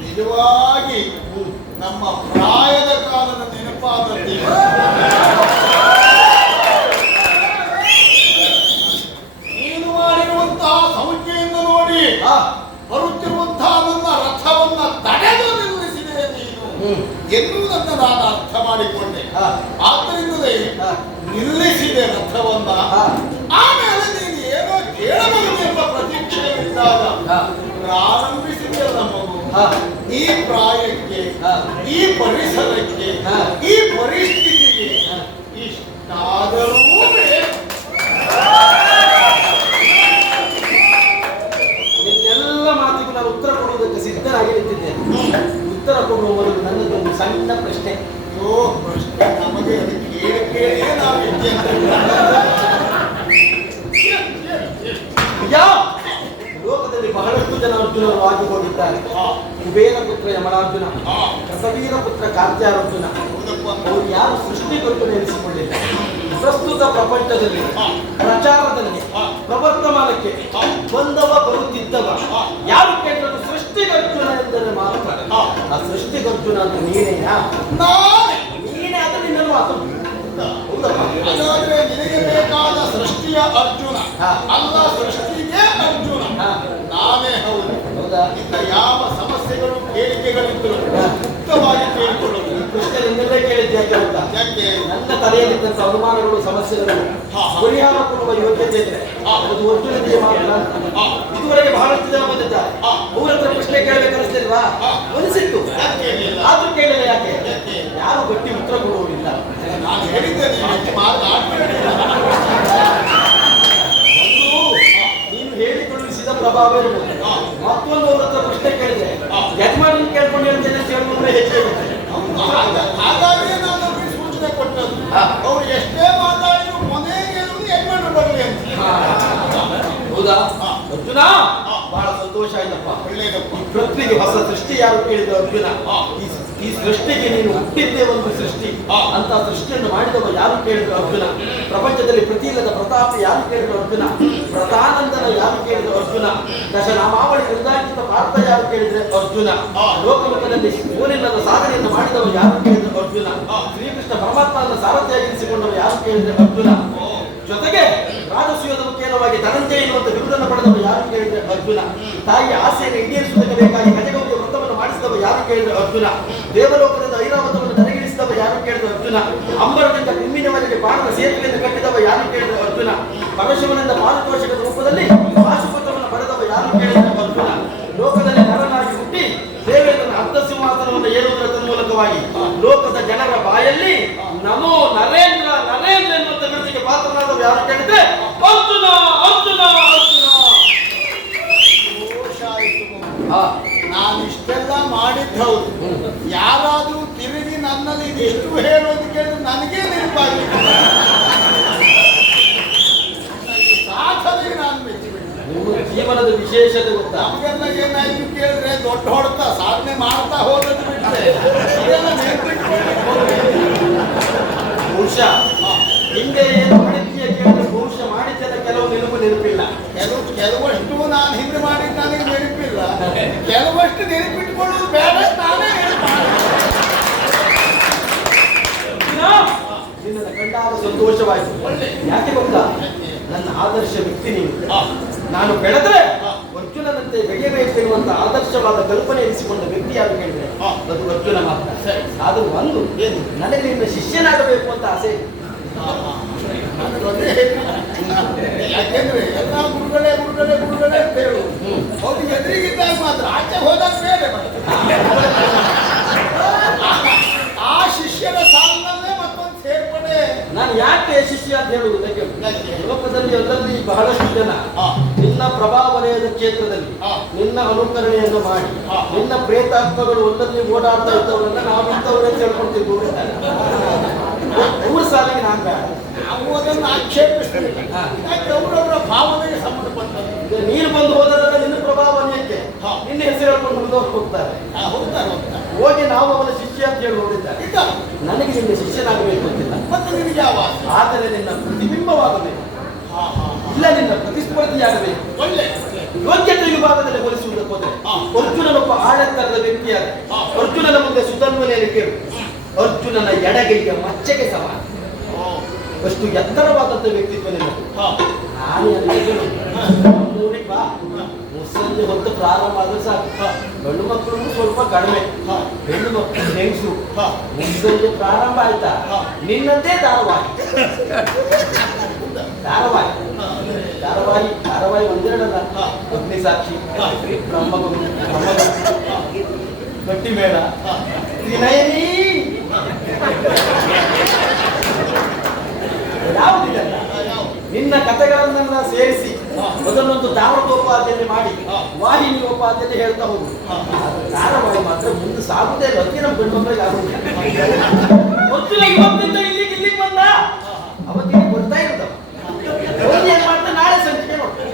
ನಿಜವಾಗಿ ನಮ್ಮ ಪ್ರಾಯದ ಕಾಲದ ನೆನಪಾದ ನೀನು ಮಾಡಿರುವಂತಹ ಸಂಖ್ಯೆಯನ್ನು ನೋಡಿ ಬರುತ್ತಿರುವಂತಹ ನನ್ನ ರಥವನ್ನ ತಡೆದು ನಿಲ್ಲಿಸಿದೆ ನೀನು ಎನ್ನುವುದನ್ನು ನಾನು ಅರ್ಥ ಮಾಡಿಕೊಂಡೆ. ಆದ್ದರಿಂದಲೇ ನಿಲ್ಲಿಸಿದೆ ರಥವನ್ನ. ಆಮೇಲೆ ನೀನು ಏನೋ ಕೇಳಬಹುದು ಎಂಬ ಪ್ರತೀಕ್ಷೆಯಿದ್ದಾಗ ಪ್ರಾರಂಭಿಸಿದೆಯಲ್ಲ ಮಗು. ಈ ಪ್ರಾಯಕ್ಕೆ, ಈ ಪರಿಸರಕ್ಕೆ, ಈ ಪರಿಸ್ಥಿತಿಗೆ ಇಷ್ಟಾದರೂ ನಿನ್ನೆಲ್ಲ ಮಾತಿಗೂ ನಾನು ಉತ್ತರ ಕೊಡುವುದಕ್ಕೆ ಸಿದ್ಧರಾಗಿ ನಿಂತಿದ್ದೇನೆ. ಉತ್ತರ ಕೊಡುವ ಮೊದಲು ನನ್ನದೊಂದು ಸಣ್ಣ ಪ್ರಶ್ನೆ. ಪ್ರಶ್ನೆ ನಮಗೆ ಅದು ಕೇಳಿ ಕೇಳಿಯೇ ನಾವು ಲೋಕದಲ್ಲಿ ಬಹಳಷ್ಟು ಜನ ಅರ್ಜುನರು ಆಗಿ ಹೋಗಿದ್ದಾರೆ. ಕುಬೇರ ಪುತ್ರ ಯಮರಾರ್ಜುನ, ಕಸವೀರ ಪುತ್ರ ಕಾರ್ತ್ಯಾರ್ಜುನ, ಅವರು ಯಾರು ಸೃಷ್ಟಿಕರ್ತರು ಎನಿಸಿಕೊಳ್ಳಿಲ್ಲ. ಪ್ರಸ್ತುತ ಪ್ರಪಂಚದಲ್ಲಿ ಪ್ರಚಾರದಲ್ಲಿ ಪ್ರವರ್ತಮಾನಕ್ಕೆ ಬಂದವ ಬರುತ್ತಿದ್ದವ ಯಾರು ಕೇಳಿದ್ರು ಸೃಷ್ಟಿಕರ್ತುನ ಎಂದರೆ ಮಾತ್ರ. ಆ ಸೃಷ್ಟಿಕರ್ತುನ ಅಂತ ನೀನೇನಾ? ನೀನೇ ಅದು ನಿನ್ನನ್ನು ಮಾತು. ಹಾಗಾದ್ರೆ ನಿನಗೆ ಬೇಕಾದ ಸೃಷ್ಟಿಯ ಅರ್ಜುನ ಅಲ್ಲ, ಸೃಷ್ಟಿಗೆ ಅರ್ಜುನ ನಾವೇ. ಹೌದು. ಹೌದಾ? ಇಂಥ ಯಾವ ಸಮಸ್ಯೆಗಳು ಕೇಳಿಕೆಗಳಿದ್ದರೂ ಮುಕ್ತವಾಗಿ ಕೇಳಿಕೊಳ್ಳುವುದು. ಕೃಷ್ಣನಿಂದಲೇ ಕೇಳಿದ್ದೆ. ಯಾಕೆ ಅಂತ? ಯಾಕೆ ನನ್ನ ತಲೆಯಲ್ಲಿದ್ದಂಥ ಅನುಮಾನಗಳು ಸಮಸ್ಯೆಗಳು ಪರಿಹಾರ ಕೊಡುವ ಯೋಗ್ಯತೆ ಇದ್ರೆ ಅದು ಅರ್ಜುನನಿಗೆ ಮಾತ್ರ. ಇದುವರೆಗೆ ಬಹಳಷ್ಟು ಜನ ಬಂದಿದ್ದಾರೆ. ಅವ್ರ ಹತ್ರ ಪ್ರಶ್ನೆ ಕೇಳಬೇಕನ್ನಿಸ್ತಿಲ್ವಾ? ಅನಿಸಿತ್ತು, ಆದ್ರೂ ಕೇಳಿಲ್ಲ. ಯಾಕೆ? ಯಾರು ಗಟ್ಟಿ ಉತ್ತರ ಕೊಡುವುದಿಲ್ಲ. ನಾನು ಹೇಳಿದ್ದೇನೆ ನೀನು ಹೇಳಿಕೊಳ್ಳಿಸಿದ ಪ್ರಭಾವ ಇರಬಹುದು. ಮತ್ತೊಂದು ಅವ್ರ ಹತ್ರ ಪ್ರಶ್ನೆ ಕೇಳಿದೆ, ಯಜಮಾನ ಕೇಳ್ಕೊಂಡು ಹೇಳ್ತೇನೆ ಹೇಳುವುದ್ರೆ ಹೆಚ್ಚಾಗುತ್ತೆ. ಹಾಗಾಗಿಯೇ ನಾನು ಅವ್ರಿಗೆ ಸೂಚನೆ ಕೊಟ್ಟದ್ದು. ಅವ್ರು ಎಷ್ಟೇ ಮಾತಾಡಿದ್ರು ಕೊನೆಗೆ ಯಜಮಾನ ಬರಲಿ ಅಂತ. ಹೌದಾ? ಅರ್ಜುನ ಬಹಳ ಸಂತೋಷ ಆಯ್ತಪ್ಪ. ಒಳ್ಳೇದಪ್ಪ. ಪೃಥ್ವಿಗೆ ಹೊಸ ಸೃಷ್ಟಿ ಯಾರು ಕೇಳಿದ್ರು ಅರ್ಜುನ? ಈ ಸೃಷ್ಟಿಗೆ ನೀನು ಹುಟ್ಟಿದ್ದೇ ಒಂದು ಸೃಷ್ಟಿ. ಅಂತ ಸೃಷ್ಟಿಯನ್ನು ಮಾಡಿದವ ಯಾರು ಕೇಳಿದ್ರು ಅರ್ಜುನ? ಪ್ರಪಂಚದಲ್ಲಿ ಪ್ರತಿ ಇಲ್ಲದ ಪ್ರತಾಪ ಯಾರು ಕೇಳಿದ್ರು ಅರ್ಜುನ? ಪ್ರತಾನಂದನ ಯಾರು ಕೇಳಿದ್ರು ಅರ್ಜುನ? ದಶನಾಮಾವಳಿ ವೃಂದಾಂಕಿತ ಪಾರ್ಥ ಯಾರು ಕೇಳಿದ್ರೆ ಅರ್ಜುನ? ಲೋಕಲೋಕದಲ್ಲಿ ಓನಿಲ್ಲದ ಸಾಧನೆಯನ್ನು ಮಾಡಿದವ ಯಾರು ಕೇಳಿದ್ರು ಅರ್ಜುನ? ಶ್ರೀಕೃಷ್ಣ ಪರಮಾತ್ಮನ ಸಾರಥಿಯಾಗಿರಿಸಿಕೊಂಡವ ಯಾರು ಕೇಳಿದ್ರೆ ಅರ್ಜುನ? ಜೊತೆಗೆ ರಾಜಸೂಯದ ಮುಖೇನವಾಗಿ ಧನಂಜಯ ಎನ್ನುವಂತ ಬಿರುದನ್ನು ಪಡೆದವ ಯಾರು ಕೇಳಿದ್ರೆ ಅರ್ಜುನ? ತಾಯಿಯ ಆಸೆಯನ್ನು ಈಡೇರಿಸುವುದಕ್ಕೆ ಬೇಕಾಗಿ ಗಜಗೌರಿಯ ವ್ರತವನ್ನು ಮಾಡಿಸಿದವ ಯಾರು ಕೇಳಿದ್ರೆ ಅರ್ಜುನ? ದೇವಲೋಕದಿಂದ ಐರಾವತವನ್ನು ನನಗಿಳಿಸಿದವ ಯಾರು ಕೇಳಿದ್ರೆ ಅರ್ಜುನ? ಅಂಬರದಿಂದ ಕುಮ್ಮಿನವರೆಗೆ ಬಾಣದ ಸೇತುವೆಯನ್ನು ಕಟ್ಟಿದವ ಯಾರು ಕೇಳಿದ್ರೆ ಅರ್ಜುನ? ಪರಶುವನಿಂದ ಪಾದಕೋಶಕದ ರೂಪದಲ್ಲಿ ಪಾಶುಪತ್ರವನ್ನು ಪಡೆದವ ಯಾರು ಕೇಳಿದ್ರೆ ಅರ್ಜುನ? ಲೋಕದಲ್ಲಿ ನರನಾಗಿ ಹುಟ್ಟಿ ದೇವೇಂದ್ರನ ಅರ್ಧ ಸಿಂಹಾಸನವನ್ನು ಏರುವುದರ ತನ್ಮೂಲಕವಾಗಿ ಲೋಕದ ಜನರ ಬಾಯಲ್ಲಿ ನಮೋ ನರೇಂದ್ರ ನರೇಂದ್ರ ಎನ್ನುವಂತ ಬಿರುದಿಗೆ ಪಾತ್ರನಾದವ ಯಾರು ಕೇಳಿದ್ರೆ ಅರ್ಜುನ ಅರ್ಜುನ ಅರ್ಜುನ. ನಾನು ಇಷ್ಟೆಲ್ಲ ಮಾಡಿದ್ದೌದು. ಯಾರಾದ್ರೂ ತಿರುಗಿ ನನ್ನಲ್ಲಿ ಇದಿಷ್ಟು ಹೇಳೋದು ಕೇಳಿದ್ರೆ ನನಗೇ ನೆನಪಾಗಲಿಲ್ಲ. ಸಾಧನೆಗೆ ನಾನು ಮೆಚ್ಚಿಬಿಟ್ಟೆ. ನಿಮ್ಮ ಜೀವನದ ವಿಶೇಷತೆ ಗೊತ್ತಾ? ನಮಗೆಲ್ಲ ಏನಾಯ್ತು ಕೇಳಿದ್ರೆ ದೊಡ್ಡ ಹೊಡೆತ ಸಾಧನೆ ಮಾಡ್ತಾ ಹೋದದ್ದು ಬಿಟ್ಟರೆ ಇದೆಲ್ಲ ನೆನಪಿಟ್ಕೊಂಡು ಬಹುಶಃ ಹಿಂದೆ ಏನು ಮಾಡಿದ್ದೀಯ ಕೇಳಿದ್ರೆ ಬಹುಶಃ ಮಾಡಿದ್ದೆಲ್ಲ ಕೆಲವು ನೆನಪಿಲ್ಲ. ಕೆಲವಷ್ಟು ನಾನು ಹಿಂದೆ ಮಾಡಿದ್ದು ನನಗೆ ನೆನಪಿಲ್ಲ. ಕೆಲವಷ್ಟು ನೆನಪಿಟ್ಕೊಳ್ಳೋದು ಬೇಡ, ನಾನೇ ನಿನ್ನನ್ನು ಕಂಡಾಗ ಸಂತೋಷವಾಯಿತು. ಯಾಕೆ ಗೊತ್ತಾ? ನನ್ನ ಆದರ್ಶ ವ್ಯಕ್ತಿ ನೀನು. ನಾನು ಬೆಳೆದ್ರೆ ಅರ್ಜುನನಂತೆ ಬೆಳೆಯಬೇಕೆನ್ನುವಂತ ಆದರ್ಶವಾದ ಕಲ್ಪನೆ ಇರಿಸಿಕೊಂಡ ವ್ಯಕ್ತಿ ಯಾರು ಕೇಳಿದ್ರೆ ಅದು ಅರ್ಜುನ ಮಾತ್ರ. ಆದ್ರೂ ಒಂದು ನನಗೆ ನಿನ್ನ ಶಿಷ್ಯನಾಗಬೇಕು ಅಂತ ಆಸೆ. ಯಾಕೆಂದ್ರೆ ಎಲ್ಲ ಗುರುಗಳೇ ಗುರುಗಳೇ ಗುರುಗಳೇ ಅಂತ ಹೇಳು. ಅವ್ರು ಎದುರಿಗಿದ್ದಾಗ ಮಾತ್ರ, ಆಚೆ ಹೋದಾಗ ಬೇರೆ. ಆ ಶಿಷ್ಯರ ಸಾಲಿನಲ್ಲೇ ಮತ್ತೊಂದು ಸೇರ್ಪಡೆ. ನಾನು ಯಾಕೆ ಶಿಷ್ಯ ಅಂತ ಹೇಳುವುದು? ಲೋಕದಲ್ಲಿ ಎಲ್ಲರಲ್ಲಿ ಬಹಳಷ್ಟು ಜನ ನಿನ್ನ ಪ್ರಭಾವ ವಲಯದ ಕ್ಷೇತ್ರದಲ್ಲಿ ನಿನ್ನ ಅನುಕರಣೆಯನ್ನು ಮಾಡಿ ನಿನ್ನ ಪ್ರೇತಾತ್ಮಗಳು ಒಂದಲ್ಲಿ ಓಡಾಡ್ತಾ ಇದ್ದವರನ್ನ ನಾವು ಇಂಥವ್ರೆ ಹೇಳ್ಕೊಳ್ತಿದ್ವು. ಅವ್ರ ಸಾಲಿಗೆ ನಾನು ಬೇಡ. ನಾವು ಅದನ್ನು ಆಕ್ಷೇಪಿಸ್ತೀವಿ. ಅವರವರ ಭಾವನೆಗೆ ಸಂಬಂಧಪಟ್ಟದ್ದು. ನೀರು ಬಂದು ಹೋದಾಗ ನಿನ್ನ ಪ್ರಭಾವ ವಲಯಕ್ಕೆ ನಿನ್ನ ಹೆಸರು ಹೇಳ್ಕೊಂಡು ಹೋಗ್ತಾರೆ. ಹೋಗ್ತಾರೆ ಹೋಗಿ ನಾವು ಅವನ ಶಿಷ್ಯ ಕೇಳುವವರಿದ್ದಾರೆ. ಇಲ್ಲ ನನಗೆ ನಿನ್ನ ಶಿಷ್ಯನಾಗಬೇಕು ಅಂತಿಲ್ಲ, ಮತ್ತೆ ನಿನಗೆ ಯಾವ ಆಸೆ? ಆದರೆ ನಿನ್ನ ಪ್ರತಿಬಿಂಬವಾಗಬೇಕು, ಹಾ ಹಾ ಹಾ. ಇಲ್ಲ ನಿನ್ನ ಪ್ರತಿಸ್ಪರ್ಧಿಯಾಗಬೇಕು. ಒಳ್ಳೆ ಯೋಗ್ಯತೆ ವಿಭಾಗದಲ್ಲಿ ಹೋಲಿಸುವುದಕ್ಕೆ ಹೋದರೆ ಹಾ. ಅರ್ಜುನನೊಬ್ಬ ಆಳೆತ್ತರದ ವ್ಯಕ್ತಿಯಾದ ಹಾ. ಅರ್ಜುನನ ಮುಂದೆ ಸುಧನ್ವನೆಯನ್ನು ಕೇಳು, ಅರ್ಜುನನ ಎಡಗೈಯ ಮಚ್ಚೆಗೆ ಸಮಾನ, ಅಷ್ಟು ಎತ್ತರವಾದಂತ ವ್ಯಕ್ತಿತ್ವ ನಿನ್ನದು. ಹಾ ನಾನು ಎಲ್ಲ ನೋಡಿ ಬಾ, ಮುಸ್ಸಂಜೆ ಹೊತ್ತು ಪ್ರಾರಂಭ ಆದ್ರೆ ಸಾಕು. ಗಂಡು ಮಕ್ಕಳು ಸ್ವಲ್ಪ ಕಡಿಮೆ, ಹೆಣ್ಣು ಮಕ್ಕಳು ಹೆಂಗಸು. ಮುಸ್ಸಂಜೆ ಪ್ರಾರಂಭ ಆಯ್ತಾ ನಿನ್ನಂತೆ ಧಾರಾವಾಹಿ ಧಾರಾವಾಹಿ ಧಾರಾವಾಹಿ ಧಾರಾವಾಹಿ ಒಂದೆರಡಲ್ಲ, ಅಗ್ನಿ ಸಾಕ್ಷಿ, ಬ್ರಹ್ಮಗುರು, ಗಟ್ಟಿ ಮೇಳ, ತ್ರಿನಯನಿ, ಯಾವುದಿಲ್ಲ. ನಿನ್ನ ಕಥೆಗಳನ್ನೆಲ್ಲ ಸೇರಿಸಿ ಅದನ್ನೊಂದು ಧಾರಕೋಪಾದಿಯಲ್ಲಿ ಮಾಡಿ ವಾಹಿನಿ ಉಪಾದಿಯಲ್ಲಿ ಹೇಳ್ತಾ ಹೋಗುದು. ಧಾರಾವಾಹಿ ಮಾತ್ರ ಮುಂದೆ ಸಾಗುದೇ ಇಲ್ಲ, ಅತಿ ನಮ್ಮ ಗಂಡು ಮಕ್ಕಳಿಗೆ ಆಗುದಿಲ್ಲ. ಇವತ್ತಿಂದ ಇಲ್ಲಿಗೆ ಬಂದ ಅವತ್ತಿಗೆ ಬರ್ತಾ ಇರ್ತವ, ಏನ್ ಮಾಡ್ತಾ ನಾಳೆ ಸಂಜೆ ನೋಡ್ತಾರೆ.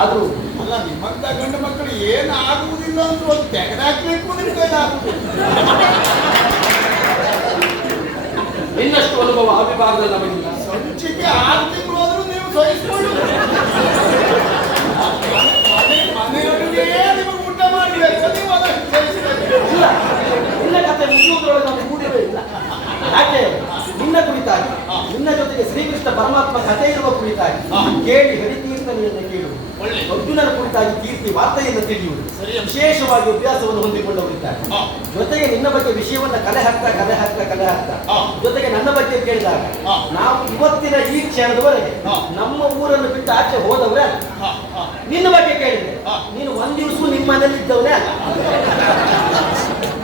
ಆದ್ರೂ ಅಲ್ಲ ನಿಮ್ಮಂತ ಗಂಡು ಮಕ್ಕಳು ಏನು ಆಗುವುದಿಲ್ಲ ಅಂತ ಒಂದು ತೆಗೆದಾಕ್ಬೇಕು ನಿಮ್ ಕೈಲಾಗುದಿಲ್ಲ. ಇನ್ನಷ್ಟು ಅನುಭವ ಆ ವಿಭಾಗದಲ್ಲಿ ನಮಗಿಲ್ಲ. ಸಂಚಿಕೆ 6 ತಿಂಗಳು ಆದ್ರೂ ನೀವು ಸಹಿಸಿಕೊಳ್ಳು. ಮನೆಯೊಳಗೆ ನಿಮಗೆ ಊಟ ಮಾಡಬೇಕು, ನೀವು ಅದಷ್ಟು ಸಹಿಸಬೇಕು. ಇಲ್ಲ, ನಿನ್ನ ಕಥೆ ಮುಗಿಯುವುದರೊಳಗೆ ನಾವು ಕೂಡಿರೇ ಇಲ್ಲ. ಯಾಕೆ ನಿನ್ನ ಕುರಿತಾಗಿ, ನಿನ್ನ ಜೊತೆಗೆ ಶ್ರೀಕೃಷ್ಣ ಪರಮಾತ್ಮ ಕಥೆ ಇರುವ ಕುರಿತಾಗಿ ಕೇಳಿ ಹರಿತೀರ್ಥನೆಯನ್ನು ಕೇಳುವುದು, ಅರ್ಜುನನ ಕುರಿತಾಗಿ ಕೀರ್ತಿ ವಾರ್ತೆಯನ್ನು ತಿಳಿಯುವುದು, ವಿಶೇಷವಾಗಿ ಅಭ್ಯಾಸವನ್ನು ಹೊಂದಿಕೊಂಡವರಿದ್ದಾರೆ. ಜೊತೆಗೆ ನಿನ್ನ ಬಗ್ಗೆ ವಿಷಯವನ್ನ ಕಲೆ ಹಾಕ್ತಾ ಜೊತೆಗೆ ನನ್ನ ಬಗ್ಗೆ ಕೇಳಿದಾಗ ನಾವು ಇವತ್ತಿನ ಈ ಕ್ಷಣದವರೆಗೆ ನಮ್ಮ ಊರನ್ನು ಬಿಟ್ಟು ಆಚೆ ಹೋದವರೇ ಅಲ್ಲ. ನಿನ್ನ ಬಗ್ಗೆ ಕೇಳಿದ್ರೆ ನೀನು ಒಂದ್ ದಿವಸ ನಿಮ್ಮ ಮನೇಲಿ ಇದ್ದವನೇ ಅಲ್ಲ.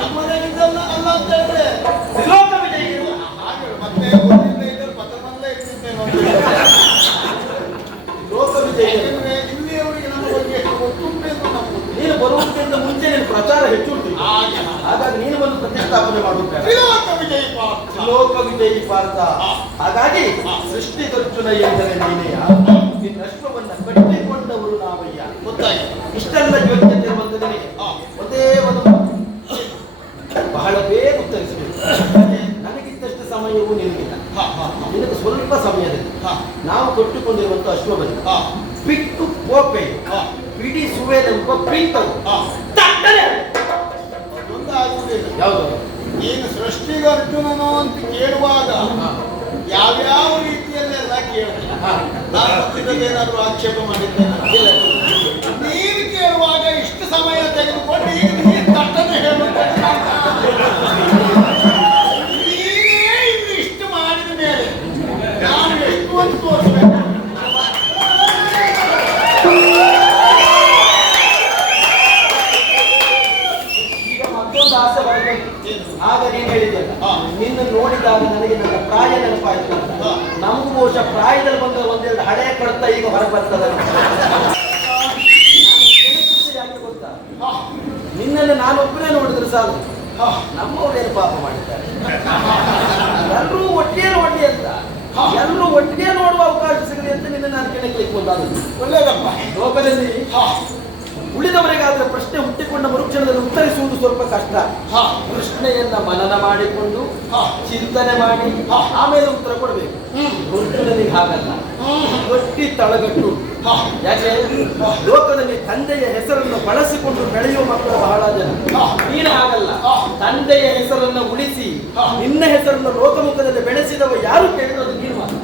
ನಮ್ಮ ಮನೆಯಲ್ಲಿದ್ದವನ ಅಲ್ಲ ಅಂತ ಹೇಳಿದ್ರೆ ತ್ರಿಲೋಕ ವಿಜಯ ಹಾಗೆ ಮತ್ತೆ ಓದಿಲ್ಲದೆ ಇದ್ದರೆ ಪತ್ರಮಲ್ಲೇ ಇರ್ತಿದ್ದೇನೆ. ಲೋಕ ವಿಜಯ ಇಲ್ಲಿಯವರಿಗೆ ನಮ್ಮ ಬಗ್ಗೆ ಎಷ್ಟು ಗೊತ್ತುಂಟು ಎಂದು ನಮ್ಗೆ ನೀನು ಬರುವುದಕ್ಕಿಂತ ಮುಂಚೆ ನೀನು ಪ್ರಚಾರ ಹೆಚ್ಚುಂಟು. ಹಾಗಾಗಿ ನೀನು ಒಂದು ಪ್ರತಿಷ್ಠಾಪನೆ ಮಾಡುತ್ತಾರೆ ತ್ರಿಲೋಕ ವಿಜಯ ಪಾರ್ಥ. ಲೋಕ ವಿಜಯಿ ಪಾರ್ಥ. ಹಾಗಾಗಿ ಸೃಷ್ಟಿ ಅರ್ಜುನ ಎಂದರೆ ನೀನೆಯ, ನಿನ್ನಷ್ಟವನ್ನ ಕಟ್ಟಿಕೊಂಡವರು ನಾವಯ್ಯ. ಗೊತ್ತಾಯ್ತು. ಇಷ್ಟೆಲ್ಲ ಯೋಗ್ಯತೆ ಇರುವಂತ ನಿನಗೆ ಒಂದೇ ಒಂದು ಬಹಳ ಬೇಗ ಉತ್ತರಿಸಬೇಕು. ನನಗಿದ್ದಷ್ಟು ಸಮಯವೂ ನಿನಗಿಲ್ಲ, ನಿನಗೆ ಸ್ವಲ್ಪ ಸಮಯದಲ್ಲಿ ನಾವು ಕೊಟ್ಟುಕೊಂಡಿರುವಂತ ಅಶ್ವಬಲಿ ಬಿಟ್ಟು ಕೋಪೆ ಬಿಡಿಸುವೆನೆಂಬ ಪ್ರಿಂಟವು ಅದೊಂದು ಆಗುವುದಿಲ್ಲ. ಯಾವುದು? ನೀನು ಸೃಷ್ಟಿಗೆ ಅರ್ಜುನನೋ ಅಂತ ಕೇಳುವಾಗ ಯಾವ್ಯಾವ ರೀತಿಯಲ್ಲೆಲ್ಲ ಕೇಳ್ತೀನಿ. ನಾನು ಗೊತ್ತಿದ್ದಲ್ಲಿ ಏನಾದ್ರು ಆಕ್ಷೇಪ ಮಾಡಿದ್ದೇನೆ ಇಲ್ಲ. ನೀನು ಕೇಳುವಾಗ ಇಷ್ಟು ಸಮಯ ತೆಗೆದುಕೊಂಡು ಈಗ ನೀನು ತಟ್ಟನೆ ಹೇಳುತ್ತೆ. ನೀನೇ ಇನ್ನು ಇಷ್ಟು ಮಾಡಿದ ಮೇಲೆ ನಾನು ಎಷ್ಟು ಅಂತ ತೋರಿಸ್ಬೇಕು. ಈಗ ಮತ್ತೊಂದು ಆಸೆ ಬರಬೇಕು. ಆಗ ನೀನು ಹೇಳಿದ್ದಲ್ಲ, ನಿನ್ನ ನೋಡಿದಾಗ ನನಗೆ ನನ್ನ ಪ್ರಾಯ ನೆನಪಾಯ್ತು. ನಮಗೂ ಬಹುಶಃ ಪ್ರಾಯದಲ್ಲಿ ಬಂದ ಒಂದೆರಡು ಹಳೆಯ ಕಡತ ಈಗ ಹೊರಬರ್ತದೆ. ಯಾಕೆ ಗೊತ್ತಾ, ನಿನ್ನಲ್ಲಿ ನಾನೊಬ್ಬನೇ ನೋಡಿದ್ರೆ ಸಾಲು, ನಮ್ಮವ್ರೇನು ಪಾಪ ಮಾಡಿದ್ದಾರೆ. ಎಲ್ಲರೂ ಒಟ್ಟಿಗೆ ನೋಡಿ ಅಂತ, ಎಲ್ಲರೂ ಒಟ್ಟಿಗೆ ನೋಡುವ ಅವಕಾಶ ಸಿಗಲಿ ಅಂತ ನಿನ್ನ ನಾನು ಕೆಣಕ್ಲಿಕ್ಕೆ ಮುಂದಾದದ್ದು. ಒಳ್ಳೇದಪ್ಪ. ಲೋಕದಲ್ಲಿ ಉಳಿದವರಿಗಾದ್ರೆ ಪ್ರಶ್ನೆ ಹುಟ್ಟಿಕೊಂಡ ಮರುಕ್ಷಣದಲ್ಲಿ ಉತ್ತರಿಸುವುದು ಸ್ವಲ್ಪ ಕಷ್ಟ. ಪ್ರಶ್ನೆಯನ್ನ ಮನನ ಮಾಡಿಕೊಂಡು ಚಿಂತನೆ ಮಾಡಿ ಆಮೇಲೆ ಉತ್ತರ ಕೊಡಬೇಕು. ಅರ್ಜುನನಿಗೆ ಹಾಗಲ್ಲ, ಗಟ್ಟಿ ತಳಗಟ್ಟು. ಯಾಕೆ ಲೋಕದಲ್ಲಿ ತಂದೆಯ ಹೆಸರನ್ನು ಬಳಸಿಕೊಂಡು ಬೆಳೆಯುವ ಮಕ್ಕಳು ಬಹಳ ಜನ. ನೀನು ಹಾಗಲ್ಲ, ತಂದೆಯ ಹೆಸರನ್ನು ಉಳಿಸಿ ನಿನ್ನ ಹೆಸರನ್ನು ಲೋಕಮುಖದಲ್ಲಿ ಬೆಳೆಸಿದವ ಯಾರು ಕೇಳಿರೋದು ನೀನು ಮಾತ್ರ.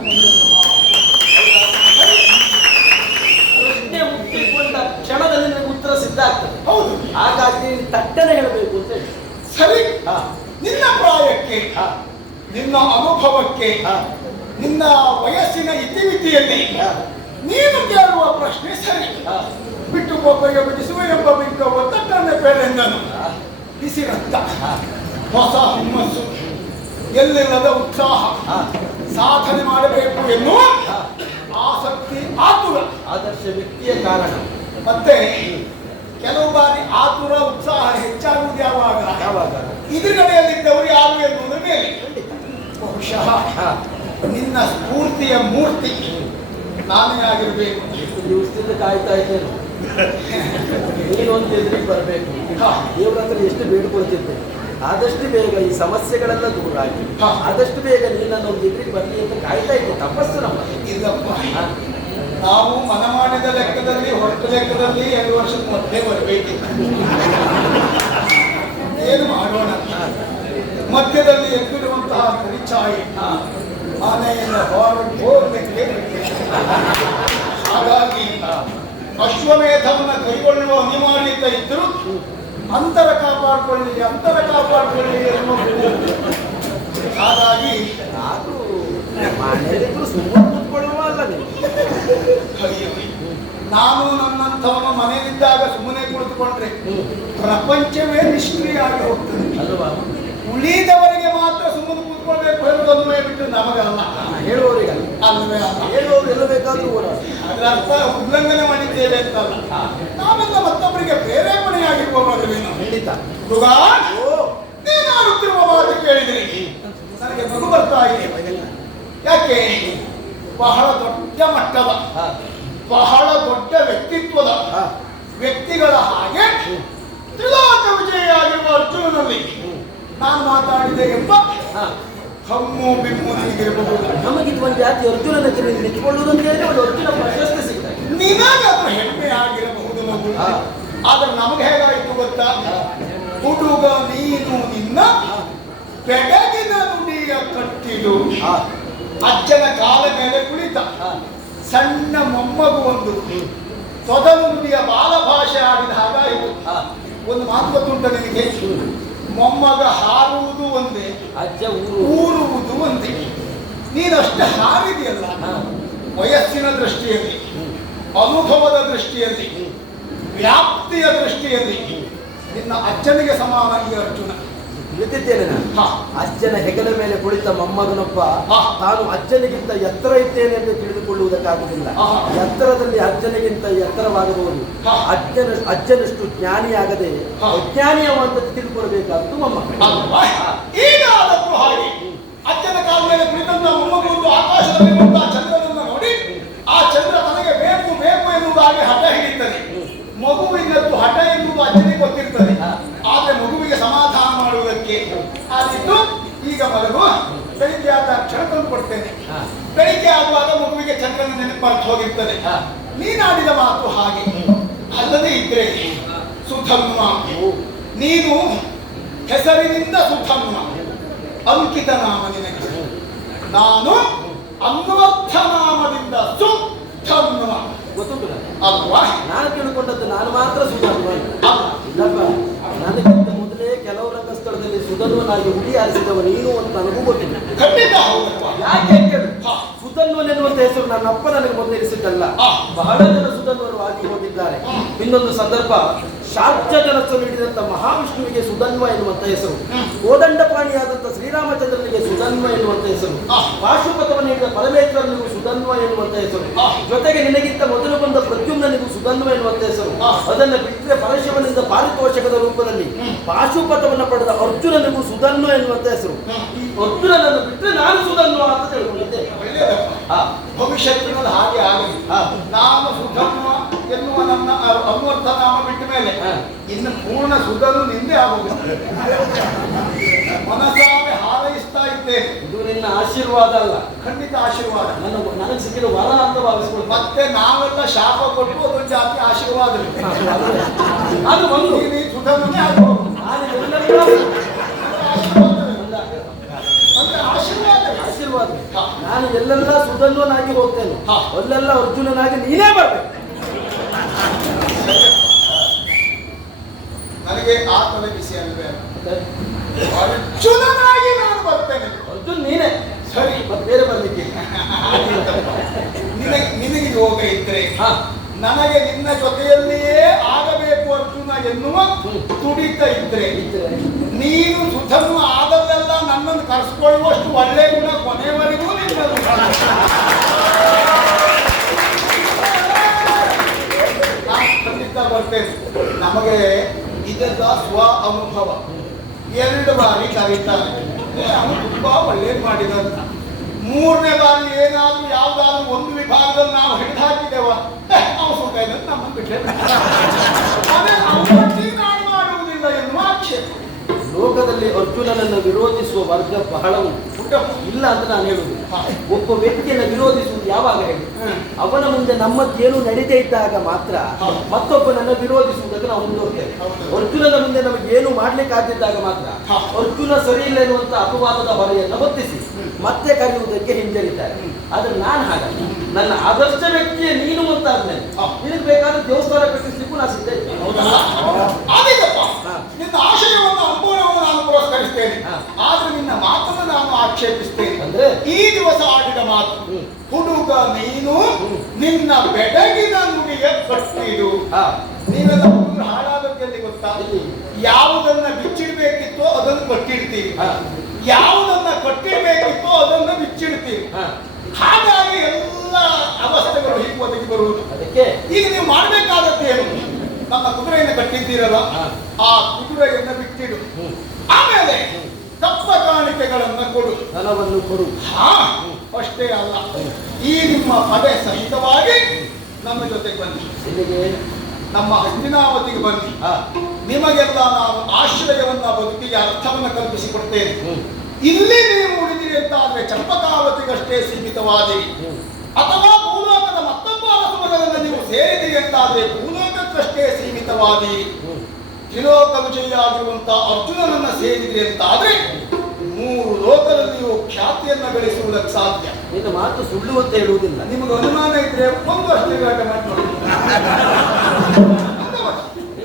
ಪ್ರಶ್ನೆ ಹುಟ್ಟಿಕೊಂಡ ಕ್ಷಣದಲ್ಲಿ ನಿನಗೆ ಉತ್ತರ ಸಿದ್ಧ ಆಗ್ತದೆ. ಹೌದು. ಹಾಗಾಗಿ ನೀನು ತಟ್ಟನೆ ಹೇಳಬೇಕು ಅಂತ ಹೇಳಿ. ಸರಿ, ನಿನ್ನ ಪ್ರಾಯಕ್ಕೆ, ನಿನ್ನ ಅನುಭವಕ್ಕೆ, ನಿನ್ನ ವಯಸ್ಸಿನ ಇತಿಮಿತಿಯಲ್ಲಿ ನೀನು ಕೇಳುವ ಪ್ರಶ್ನೆ ಸರಿ. ಬಿಟ್ಟು ಕೋಪೆಗೆ ಬಿಡಿಸುವ ಎಂಬ ಬಿಕ್ಕವ ತಟ್ಟನೆ ಬೇರೆಂದನು. ಬಿಸಿರಂತ ಹೊಸ ಹುಮ್ಮಸ್ಸು, ಎಲ್ಲಿಲ್ಲದ ಉತ್ಸಾಹ, ಸಾಧನೆ ಮಾಡಬೇಕು ಎನ್ನುವ ಆಸಕ್ತಿ, ಆತುರ ಆದರ್ಶ ವ್ಯಕ್ತಿಯ ಕಾರಣ. ಮತ್ತೆ ಕೆಲವು ಬಾರಿ ಆತುರ ಉತ್ಸಾಹ ಹೆಚ್ಚಾಗುವುದು ಯಾವಾಗ? ಎದುರುಗಡೆಯಲ್ಲಿದ್ದವರು ಯಾರು ಎನ್ನುವುದರ ಮೇಲೆ. ಬಹುಶಃ ನಿನ್ನ ಸ್ಫೂರ್ತಿಯ ಮೂರ್ತಿ ನಾನೇ ಆಗಿರಬೇಕು. ಎಷ್ಟು ದಿವಸದಿಂದ ಕಾಯ್ತಾ ಇದ್ದೇನೆ. ನೀನು ಒಂದು ಎದುರಿಗೆ ಬರಬೇಕು. ದೇವ್ರ ಹತ್ರ ಎಷ್ಟು ಬೇಡ್ಕೊಳ್ತಿದ್ದೆ, ಆದಷ್ಟು ಬೇಗ ಈ ಸಮಸ್ಯೆಗಳೆಲ್ಲ ದೂರ ಆಗಿ ಆದಷ್ಟು ಬೇಗ ನೀನು ನನ್ನ ಒಂದು ಎದುರಿಗೆ ಬರಲಿ ಅಂತ ಕಾಯ್ತಾ ಇದ್ದೆ. ತಪಸ್ಸು ನಮ್ಮ ಇಲ್ಲಪ್ಪ, ನಾವು ಮನ ಮಾಡಿದ ಲೆಕ್ಕದಲ್ಲಿ ಹೊರಟ ಲೆಕ್ಕದಲ್ಲಿ 2 ವರ್ಷದ ಮೊದಲೇ ಬರಬೇಕಿಲ್ಲ. ಏನು ಮಾಡೋಣ, ಮಧ್ಯದಲ್ಲಿ ಎದ್ದಿರುವಂತಹ ಪರಿಚಾಯಿ ಆನೆಯಿಂದ ಹೋಗಲಿಕ್ಕೆ. ಹಾಗಾಗಿ ಅಶ್ವಮೇಧವನ್ನು ಕೈಗೊಳ್ಳುವ ಅನಿವಾರ್ಯತೆ ಇದ್ದರೂ ಅಂತರ ಕಾಪಾಡಿಕೊಳ್ಳಿ ಎನ್ನುವುದು. ಹಾಗಾಗಿ ನಾನು ಮನೆಯಲ್ಲಿದ್ರು ಸುಮ್ಮನೆ ಕೂತ್ಕೊಳ್ಳುವ ಅಲ್ಲ ನೀವು. ಅಯ್ಯೋ, ನಾನು ನನ್ನಂಥವನು ಮನೆಯಲ್ಲಿದ್ದಾಗ ಸುಮ್ಮನೆ ಕುಳಿತುಕೊಂಡ್ರೆ ಪ್ರಪಂಚವೇ ನಿಷ್ಕ್ರಿಯ ಆಗಿ ಹೋಗ್ತದೆ ಅಲ್ವಾ? ಉಳಿದವರಿಗೆ ಮಾತ್ರ ಸುಮ್ಮನೆ ಕೂತ್ಕೊಳ್ಬೇಕು ಹೇಳುವುದನ್ನು ಬಿಟ್ಟು ನಮಗಲ್ಲ, ಹೇಳುವವರಿಗಲ್ಲ. ಅಲ್ಲವೇ ಅಲ್ಲ. ಹೇಳುವವರು ಎಲ್ಲ ಬೇಕಾದ್ರೂ ಕೂಡ ಅದರ ಅರ್ಥ ಉಲ್ಲಂಘನೆ ಮಾಡಿದ್ದೇವೆ ಅಂತಲ್ಲ, ನಾವೆಲ್ಲ ಮತ್ತೊಬ್ಬರಿಗೆ ಪ್ರೇರೇಪಣೆಯಾಗಿರುವವರಲ್ವೇನು. ಖಂಡಿತ. ಮೃಗ, ಓ ನೀನಾಡುತ್ತಿರುವ ಮಾತು ಕೇಳಿದ್ರಿ ನನಗೆ ಮಗು ಬರ್ತಾ ಇದೆ. ಯಾಕೆ? ಬಹಳ ದೊಡ್ಡ ಮಟ್ಟದ, ಬಹಳ ದೊಡ್ಡ ವ್ಯಕ್ತಿತ್ವದ ವ್ಯಕ್ತಿಗಳ ಹಾಗೆ ತ್ರಿಲೋಕ ವಿಜಯಿಯಾಗಿರುವ ಅರ್ಜುನನಲ್ಲಿ ನಾನು ಮಾತಾಡಿದೆ ಎಂಬ ಹಮ್ಮು ಬಿಮ್ಮು ನನಗಿರಬಹುದು. ನಮಗಿದು ಒಂದು ಜಾತಿ ಅರ್ಜುನನ ಎದುರು ನಿಂತುಕೊಳ್ಳುವುದು ಅಂತ ಹೇಳಿದ್ರೆ ಒಂದು ಅರ್ಜುನ ಪ್ರಶಸ್ತಿ ಸಿಗ್ತದೆ. ನಿನಗೆ ಅದು ಹೆಮ್ಮೆ ಆಗಿರಬಹುದು ಮಗು, ಆದ್ರೆ ನಮಗೆ ಹೇಗಾಯ್ತು ಗೊತ್ತಾ? ಹುಡುಗ ನೀನು ನಿನ್ನ ಬೆಡಗಿನ ನುಡಿಯ ಕಟ್ಟಿಲು ಅಜ್ಜನ ಕಾಲ ಮೇಲೆ ಕುಳಿತ ಸಣ್ಣ ಮೊಮ್ಮಗು ಒಂದು ತೊದಲು ನುಡಿಯ ಬಾಲಭಾಷೆ ಆಡಿದ ಹಾಗಾಯಿತು. ಒಂದು ಮಾತು ಗೊತ್ತುಂಟ ನಿನಗೆ? ಮೊಮ್ಮಗ ಹಾರುವುದು ಒಂದೇ, ಅಜ್ಜ ಊರುವುದು ಒಂದೇ. ನೀನಷ್ಟು ಹಾರಿದೆಯಲ್ಲ, ವಯಸ್ಸಿನ ದೃಷ್ಟಿಯಲ್ಲಿ, ಅನುಭವದ ದೃಷ್ಟಿಯಲ್ಲಿ, ವ್ಯಾಪ್ತಿಯ ದೃಷ್ಟಿಯಲ್ಲಿ ನಿನ್ನ ಅಜ್ಜನಿಗೆ ಸಮಾನ ಈ ಅರ್ಜುನ. ತಿಳಿದಿದ್ದೇನೆ ನಾನು. ಅಜ್ಜನ ಹೆಗಲ ಮೇಲೆ ಕುಳಿತ ಮೊಮ್ಮಗನೊಬ್ಬ ತಾನು ಅಜ್ಜನಿಗಿಂತ ಎತ್ತರ ಇದ್ದೇನೆ ಎಂದು ತಿಳಿದುಕೊಳ್ಳುವುದಕ್ಕಾಗುವುದಿಲ್ಲ. ಎತ್ತರದಲ್ಲಿ ಅಜ್ಜನಿಗಿಂತ ಎತ್ತರವಾಗಬಹುದು. ಅಜ್ಜನಷ್ಟು ಜ್ಞಾನಿಯಾಗದೆ ಅಜ್ಞಾನಿಯ ಅಂತ ತಿಳ್ಕೊಳ್ಬೇಕಾದ್ದು ಮೊಮ್ಮಗ. ಈಗ ಅದಕ್ಕೂ ಹಾಗೆ ಅಜ್ಜನ ಕಾಲ ಮೇಲೆ ಕುಳಿತಂತ ಮೊಮ್ಮಗು ಆಕಾಶದಲ್ಲಿ ಚಂದ್ರನನ್ನು ನೋಡಿ ಆ ಚಂದ್ರ ನನಗೆ ಬೇಕು ಬೇಕು ಎನ್ನುವುದಾಗಿ ಹಠ ಹಿಡಿಯುತ್ತದೆ. ಮಗುವಿನದ್ದು ಹಠ ಎನ್ನುವುದು ಅಜ್ಜನಿಗೆ ಗೊತ್ತಿರ್ತದೆ, ಆದ್ರೆ ಮಗುವಿಗೆ ಸಮಾಧಾನ ಮಾಡುವುದಕ್ಕೆ ಆದಿತ್ತು. ಈಗ ಮಗನು ಬೆಳಿಗ್ಗೆ ಆದ ಕ್ಷಣ ತಂದು ಕೊಡ್ತೇನೆ. ಬೆಳಿಗ್ಗೆ ಆಗುವಾಗ ಮಗುವಿಗೆ ಚಂದ್ರನ ನೆನಪು ಮರೆತು ಹೋಗಿರ್ತದೆ. ನೀನಾಡಿದ ಮಾತು ಹಾಗೆ ಅಲ್ಲದೆ ಇದ್ರೆ ಸುಧನ್ವ, ನೀನು ಹೆಸರಿನಿಂದ ಸುಧನ್ವ, ಅಂಕಿತ ನಾಮ ನಿನಗೆ. ನಾನು ಅನ್ವರ್ಥ ನಾಮದಿಂದ ಸುಧನ್ವ. ಗೊತ್ತುಂಟು ಅಲ್ವಾ? ನಾನು ತಿಳ್ಕೊಂಡದ್ದು ನಾನು ಮಾತ್ರ ಸುಧನ್ವ ಇಲ್ಲಪ್ಪ. ನನಗಿಂತ ಮೊದಲೇ ಕೆಲವು ರಂಗಸ್ಥಳದಲ್ಲಿ ಸುಧನ್ವನಾಗಿ ಹುಡಿ ಆರಿಸಿದವ ನೀನು ಅಂತ ನನಗೂ ಗೊತ್ತಿಲ್ಲ. ಖಂಡಿತ ಹೌದಪ್ಪ. ಯಾಕೆ ಕೇಳು, ಸುಧನ್ವನ್ ಎನ್ನುವಂತ ಹೆಸರು ನನ್ನ ಅಪ್ಪ ನನಗೆ ಮೊದಲು ಇರಿಸಿದ್ದಲ್ಲ. ಬಹಳ ಜನ ಸುಧನ್ವರು ಆಗಿ ಹೋಗಿದ್ದಾರೆ. ಇನ್ನೊಂದು ಸಂದರ್ಭ, ಶಾರ್ಜ ಜನಸ್ಸನ್ನು ಹಿಡಿದಂತ ಮಹಾವಿಷ್ಣುವಿಗೆ ಸುಧನ್ವ ಎನ್ನುವಂತ ಹೆಸರು, ಕೋದಂಡಪಾಣಿಯಾದಂತ ಶ್ರೀರಾಮಚಂದ್ರನಿಗೆ ಸುಧನ್ವ ಎನ್ನುವಂತ ಹೆಸರು, ಪಾಶುಪತವನ್ನು ಹಿಡಿದ ಪರಮೇಶ್ವರನಿಗೂ ಸುಧನ್ವ ಎನ್ನುವಂತ ಹೆಸರು, ಜೊತೆಗೆ ನಿನಗಿಂತ ಮೊದಲು ಬಂದ ಪ್ರದ್ಯುಮ್ನನಿಗೂ ಸುಧನ್ವ ಎನ್ನುವಂತ ಹೆಸರು. ಅದನ್ನ ಬಿಟ್ಟರೆ ಪರಶಿವನಿಂದ ಪಾರಿತೋಷಕದ ರೂಪದಲ್ಲಿ ಪಾಶುಪತವನ್ನು ಪಡೆದ ಅರ್ಜುನನಿಗೂ ಸುಧನ್ವ ಎನ್ನುವಂತ ಹೆಸರು. ಈ ಅರ್ಜುನನನ್ನು ಬಿಟ್ಟರೆ ನಾನು ಸುಧನ್ವ ಅಂತ ತಿಳ್ಕೊಂಡಿದ್ದೆ. ಭವಿಷ್ಯತ್ತಿನಲ್ಲಿ ಹಾಗೆ ಆಗಲಿ. ನಾನು ಸುಧನ್ವ ಎನ್ನುವ ನನ್ನ ಅನ್ವರ್ಥ ನಾಮ ಬಿಟ್ಟ ಮೇಲೆ ಇನ್ನು ಪೂರ್ಣ ಸುಧನು ನಿಂದೆ ಆಗುವುದು. ಮನಸ್ಸಾವೆ ಹಾರೈಸ್ತಾ ಇದ್ದೇನೆ. ಇದು ನಿನ್ನ ಆಶೀರ್ವಾದ ಅಲ್ಲ, ಖಂಡಿತ ಆಶೀರ್ವಾದ. ನನಗೆ ಸಿಕ್ಕಿದ ವರ ಅಂತ ಭಾವಿಸ್ಬೋದು. ಮತ್ತೆ ನಾವೆಲ್ಲ ಶಾಪ ಕೊಟ್ಟು ಅದೊಂದು ಜಾತಿ ಆಶೀರ್ವಾದ. ಅದು ಒಂದು ಸುಧನೇ ಆಗಬಹುದು. ಆಶೀರ್ವಾದ. ನಾನು ಎಲ್ಲೆಲ್ಲ ಸುಧನ್ವನಾಗಿ ಹೋಗ್ತೇನೆ, ಅಲ್ಲೆಲ್ಲ ಅರ್ಜುನನಾಗಿ ನೀನೇ ಬರ್ಬೇಕು. ನನಗೆ ಆ ತಲೆ ಬಿಸಿ ಅಲ್ವೇ? ಅರ್ಜುನನಾಗಿ ನಾನು ಬರ್ತೇನೆ. ಅರ್ಜುನ್ ನೀನೇ ಸರಿ, ಮತ್ತೆ ಬೇರೆ ಬರ್ಲಿಕ್ಕೆ ನಿನಗೆ ಯೋಗ ಇದ್ರೆ ನನಗೆ ನಿನ್ನ ಜೊತೆಯಲ್ಲಿಯೇ ಆಗಬೇಕು ಅರ್ಜುನ ಎನ್ನುವ ತುಡಿತ ಇದ್ರೆ ನೀನು ಸುಧನ್ವ ಆದಲ್ಲೆಲ್ಲ ನನ್ನನ್ನು ಕರೆಸ್ಕೊಳ್ಳುವಷ್ಟು ಒಳ್ಳೆ ಗುಣ ಕೊನೆಯವರೆಗೂ ನಿನ್ನದು. ಖಂಡಿತ ಬರ್ತೇನೆ. ನಮಗೆ ಇದೆಲ್ಲ ಸ್ವ ಅನುಭವ. 2 ಬಾರಿ ಕರೀತಾರೆ, ಅವನು ತುಂಬಾ ಒಳ್ಳೇದು ಮಾಡಿದಂತ. ಮೂರನೇ ಬಾರಿ ಏನಾದ್ರೂ ಯಾವ್ದಾದ್ರೂ ಒಂದು ವಿಭಾಗದಲ್ಲಿ ನಾವು ಹಿಡಿದು ಹಾಕಿದ್ದೇವ ನಾವು ಸುಖ ಇಲ್ಲ ನಮ್ಮನ್ನು ಬಿಟ್ಟರೆ ಅದೇ ನಾವು ಒಟ್ಟಿಗೆ ನಾನು ಮಾಡುವುದಿಲ್ಲ ಎನ್ನುವ ಆಕ್ಷೇಪ. ಲೋಕದಲ್ಲಿ ಅರ್ಜುನನನ್ನು ವಿರೋಧಿಸುವ ವರ್ಗ ಬಹಳ ಉಂಟು. ಇಲ್ಲ ಅಂತ ನಾನು ಹೇಳುವುದಿಲ್ಲ. ಒಬ್ಬ ವ್ಯಕ್ತಿಯನ್ನು ವಿರೋಧಿಸುವುದು ಯಾವಾಗ ಹೇಳಿ, ಅವನ ಮುಂದೆ ನಮ್ಮದ್ದೇನು ನಡೀದೇ ಇದ್ದಾಗ ಮಾತ್ರ ಮತ್ತೊಬ್ಬನನ್ನು ವಿರೋಧಿಸುವುದಕ್ಕೆ ನಾವು ಮುಂದುವರ್ತೇವೆ. ಅರ್ಜುನನ ಮುಂದೆ ನಮಗೆ ಏನು ಮಾಡ್ಲಿಕ್ಕೆ ಆಗದಿದ್ದಾಗ ಮಾತ್ರ ಅರ್ಜುನ ಸರಿ ಇಲ್ಲ ಎನ್ನುವಂತ ಅಪವಾದದ ಹೊರೆಯನ್ನು ಹೊತ್ತಿಸಿ ಮತ್ತೆ ಕರೆಯುವುದಕ್ಕೆ ಹಿಂಜರಿತಾರೆ. ಆದ್ರೆ ನಾನು ಹಾಗಲ್ಲ. ನನ್ನ ಆದರ್ಶ ವ್ಯಕ್ತಿಯ ನೀನು ಅಂತಾದ್ಮೇಲೆ ನಿನಗೆ ಬೇಕಾದ್ರೆ ದೇವಸ್ಥಾನ ಕಟ್ಟಿಸ್ಲಿಕ್ಕೂ ನಾ ಸಿದ್ಧ ಇದ್ದೆ. ನಿನ್ನ ಆಶಯವನ್ನು ಸಂಪೂರ್ಣವಾಗಿ ನಾನು ಪುರಸ್ಕರಿಸ್ತೇನೆ. ಆದ್ರೆ ನಿನ್ನ ಮಾತನ್ನು ನಾನು ಆಕ್ಷೇಪಿಸ್ತೇನೆ. ಅಂದ್ರೆ ಈ ದಿವಸ ಆಡಿದ ಮಾತು, ಹುಡುಗ ನೀನು ನಿನ್ನ ಬೆಡಗಿನ ನುಡಿಯ ಕಟ್ಟಿಡು. ನೀವೆಲ್ಲ ಹುಡುಗರು ಹಾಳಾದದ್ದು ಗೊತ್ತಾ? ಯಾವುದನ್ನ ಬಿಚ್ಚಿಡ್ಬೇಕಿತ್ತೋ ಅದನ್ನು ಕಟ್ಟಿಡ್ತೀವಿ, ಯಾವುದನ್ನ ಕಟ್ಟಿಡ್ಬೇಕಿತ್ತೋ ಅದನ್ನು ಬಿಚ್ಚಿಡ್ತೀವಿ. ಹಾಗಾಗಿ ಎಲ್ಲ ಅವಸ್ಥೆಗಳು ಹೀಗೆ ಒದಗಿ ಬರುವುದು. ಅದಕ್ಕೆ ಈಗ ನೀವು ಮಾಡಬೇಕಾದದ್ದೇನು? ನಮ್ಮ ಕುದುರೆಯನ್ನು ಕಟ್ಟಿದ್ದೀರಲ್ಲ, ಆ ಕುದುರೆಯನ್ನು ಬಿಟ್ಟಿಡು. ಆಮೇಲೆ ಕಪ್ಪ ಕಾಣಿಕೆಗಳನ್ನ ಕೊಡು, ಧನವನ್ನು ಕೊಡು. ಅಷ್ಟೇ ಅಲ್ಲ, ಈ ನಿಮ್ಮ ಪಡೆ ಸಹಿತವಾಗಿ ನಮ್ಮ ಜೊತೆಗೆ ಬನ್ನಿ. ಇಲ್ಲಿಗೆ ನಮ್ಮ ಹಸ್ತಿನಾವತಿಗೆ ಬನ್ನಿ. ನಿಮಗೆಲ್ಲ ನಾವು ಆಶ್ರಯವನ್ನ ಬದುಕಿಗೆ ಅರ್ಥವನ್ನು ಕಲ್ಪಿಸಿಕೊಡ್ತೇನೆ. ಇಲ್ಲಿ ನೀವು ಉಳಿದಿರಿ ಅಂತ ಆದ್ರೆ ಚಂಪಕಾವತಿಗಷ್ಟೇ ಸೀಮಿತವಾದಿರಿ, ಅಥವಾ ಭೂಲೋಕದ ಮತ್ತೊಬ್ಬ ಅರಸುಮರವನ್ನು ನೀವು ಸೇರಿದಿರಿ ಅಂತಾದ್ರೆ ಭೂಲೋಕಕ್ಕಷ್ಟೇ ಸೀಮಿತವಾದಿರಿ. ತ್ರಿಲೋಕ ವಿಜಯಿಯಾಗಿರುವಂತಹ ಅರ್ಜುನನನ್ನ ಸೇರಿದ್ರಿ ಅಂತಾದ್ರೆ 3 ಲೋಕದಲ್ಲಿಯೂ ಖ್ಯಾತಿಯನ್ನ ಗಳಿಸುವುದಕ್ಕೆ ಸಾಧ್ಯ. ನಿನ್ನ ಮಾತು ಸುಳ್ಳು ಅಂತ ಹೇಳುವುದಿಲ್ಲ. ನಿಮಗೆ ಅನುಮಾನ ಇದ್ರೆ ಒಂದು ಅಷ್ಟು ತಿರುಗಾಟ ಮಾಡಿ ನೋಡಿ.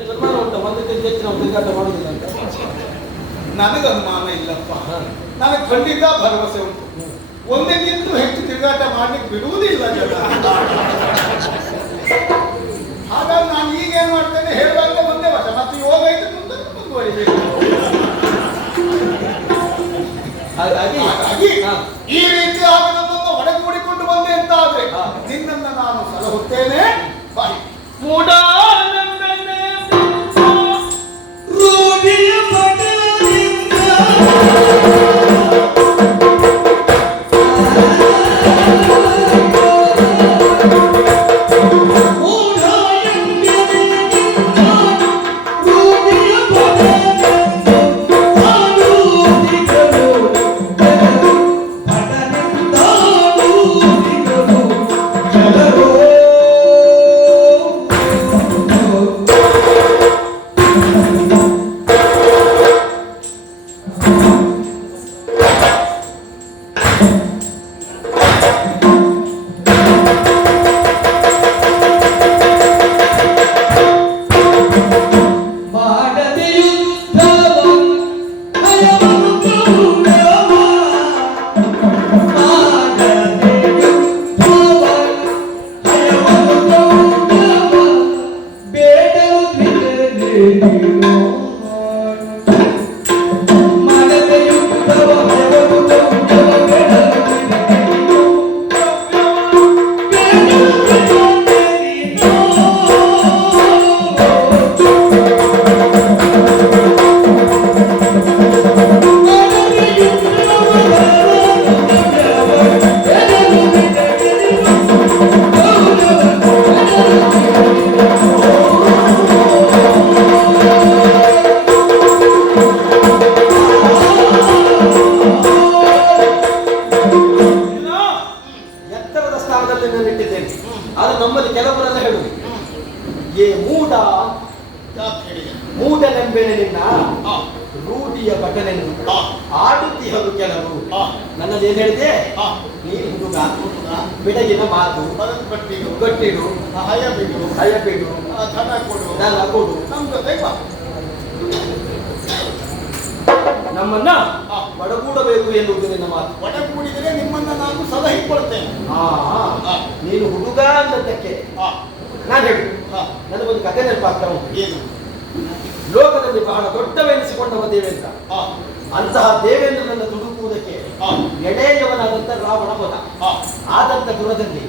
ಅನುಮಾನ ಉಂಟ, ಒಂದಕ್ಕಿಂತ ಹೆಚ್ಚು ನಾವು ತಿರುಗಾಟ ಮಾಡುವುದಿಲ್ಲ ಅಂತ. ನನಗೆ ಅನುಮಾನ ಇಲ್ಲಪ್ಪ, ನನಗೆ ಖಂಡಿತ ಭರವಸೆ ಉಂಟು. ಒಂದಕ್ಕಿಂತ ಹೆಚ್ಚು ತಿರುಗಾಟ ಮಾಡ್ಲಿಕ್ಕೆ ಬಿಡುವುದಿಲ್ಲ ಜನ. ಹಾಗಾಗಿ ನಾನು ಈಗ ಏನ್ ಮಾಡ್ತೇನೆ ಹೇಳುವಾಗ ಒಂದೇ ವರ್ಷ ಮತ್ತೆ ಯೋಗ ಇದ್ದು ಮುಂದುವರಿಬೇಕು. ಹಾಗಾಗಿ ಈ ರೀತಿ ಆಗ ನನ್ನನ್ನು ಒಡಗೂಡಿಕೊಂಡು ಬಂದೆ ಅಂತ ಆದ್ರೆ ನಿನ್ನನ್ನು ನಾನು ಸಲಹುತ್ತೇನೆ. ಬಾಯಿ ಮೂಢನೆಂಬೆನೆ ನಿನ್ನ ರೂಢಿಯ ಪಠನೆಯನ್ನು ಆಡುತ್ತಿಹರು ಕೆಲವು. ನನ್ನಲ್ಲಿ ಏನ್ ಹೇಳಿದೆ? ನೀನು ಹುಡುಗ, ಬೆಡಗಿನ ಮಾತು, ಗಟ್ಟಿಡು, ಹಯ ಬಿಡು, ಧನ ಕೊಡು, ನಮ್ಮನ್ನ ಒಡಗೂಡಬೇಕು ಎನ್ನುವುದು ನಿನ್ನ ಮಾತು. ಒಡಗೂಡಿದರೆ ನಿಮ್ಮನ್ನ ನಾನು ಸಲಹಿಕೊಳ್ತೇನೆ. ನೀನು ಹುಡುಗ ಅನ್ನದಕ್ಕೆ ನಾನು ಹೇಳು, ನನಗೊಂದು ಕಥೆ ನೆನಪಾಗ್ತಾ ಉಂಟು. ಏನು? ಲೋಕದಲ್ಲಿ ಬಹಳ ದೊಡ್ಡವೆನಿಸಿಕೊಂಡವ ದೇವೇಂದ್ರ. ಅಂತಹ ದೇವೇಂದ್ರನನ್ನು ತುಡುಕುವುದಕ್ಕೆ ಎಳೆಯವನಾದಂತ ರಾವಣ ಹೋದ. ಆದಂತ ದುರದಲ್ಲಿ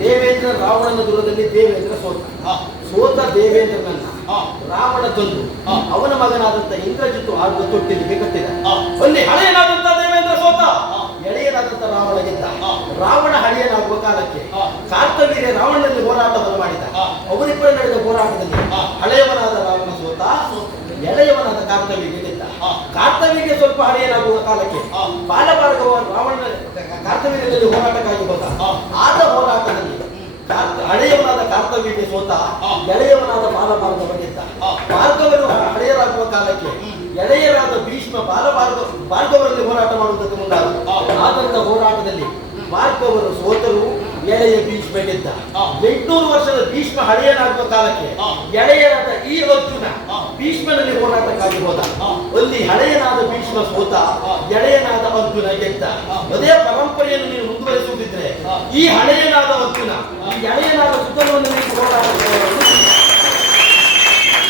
ದೇವೇಂದ್ರ ರಾವಣನ ದುರದಲ್ಲಿ ದೇವೇಂದ್ರ ಸೋತ ದೇವೇಂದ್ರನನ್ನ ರಾವಣ ತಂದು ಅವನ ಮಗನಾದಂತ ಇಂದ್ರಜಿತ್ತು ಆಡುವ ತೊಟ್ಟಿಲಿಗೆ ಕಟ್ಟಿದ. ಅಲ್ಲಿ ಹಳೆಯನಾದಂತ ದೇವೇಂದ್ರ ಸೋತ, ಎಳೆಯನಾದಂತ ರಾವಣ ಗೆದ್ದ. ರಾವಣ ಹಳೆಯನಾಗುವ ಕಾಲಕ್ಕೆ ಹಾ. ಕಾರ್ತವೀರ್ಯ ರಾವಣನಲ್ಲಿ ಹೋರಾಟವನ್ನು ಮಾಡಿದ. ಹಾ. ಅವರಿಬ್ಬರ ನಡೆದ ಹೋರಾಟದಲ್ಲಿ ಹಾ. ಹಳೆಯವನಾದ ರಾವಣ ಸೋತ, ಎಳೆಯವನಾದ ಕಾರ್ತವೀರ್ಯ ಗೆದ್ದ. ಹಾ. ಕಾರ್ತವೀರ್ಯ ಸ್ವಲ್ಪ ಹಳೆಯನಾಗುವ ಕಾಲಕ್ಕೆ ಹಾ. ಬಾಲಭಾರ್ಗವ ರಾವಣ ಕಾರ್ತವೀರ್ಯದಲ್ಲಿ ಹೋರಾಟಕ್ಕಾಗಿ ಹೋದ. ಹಾ. ಆದ ಹೋರಾಟದಲ್ಲಿ ಹಳೆಯವನಾದ ಕಾರ್ತವೀರ್ಯ ಸೋತ, ಹಾ. ಎಳೆಯವನಾದ ಬಾಲಭಾರ್ಗವ ಗೆದ್ದ. ಹಾ. ಭಾರ್ಗವರು ಹಳೆಯರಾಗುವ ಕಾಲಕ್ಕೆ ಎಳೆಯರಾದ ಭೀಷ್ಮ ಭಾರ್ಗವರಲ್ಲಿ ಹೋರಾಟ ಮಾಡುವುದಕ್ಕೆ ಮುಂದಾದರು. ಹಾ. ಆದಂತ ಹೋರಾಟದಲ್ಲಿ ಭಾರ್ಗವರು ಸೋತರು, ಎಳೆಯ ಭೀಷ್ಮ ಗೆದ್ದ. ಹಾ. 800 ವರ್ಷದ ಭೀಷ್ಮ ಹಳೆಯನಾಗುವ ಕಾಲಕ್ಕೆ ಹಾ. ಎಳೆಯರಾದ ಈ ಅರ್ಜುನ ಹಾ. ಭೀಷ್ಮನಲ್ಲಿ ಹೋರಾಟಕ್ಕಾಗಿ ಹೋದ. ಹಾ. ಅಲ್ಲಿ ಹಳೆಯನಾದ ಭೀಷ್ಮ ಸೋತ, ಹಾ. ಎಳೆಯನಾದ ಅರ್ಜುನ ಗೆದ್ದ. ಹಾ. ಅದೇ ಪರಂಪರೆಯನ್ನು ನೀವು ಮುಂದುವರಿಸುತ್ತಿದ್ರೆ ಹಾ. ಈ ಹಳೆಯನಾದ ಅರ್ಜುನ ಈ ಎಳೆಯನಾದ ಸುತ್ತಲವನ್ನು ಹೋರಾಟ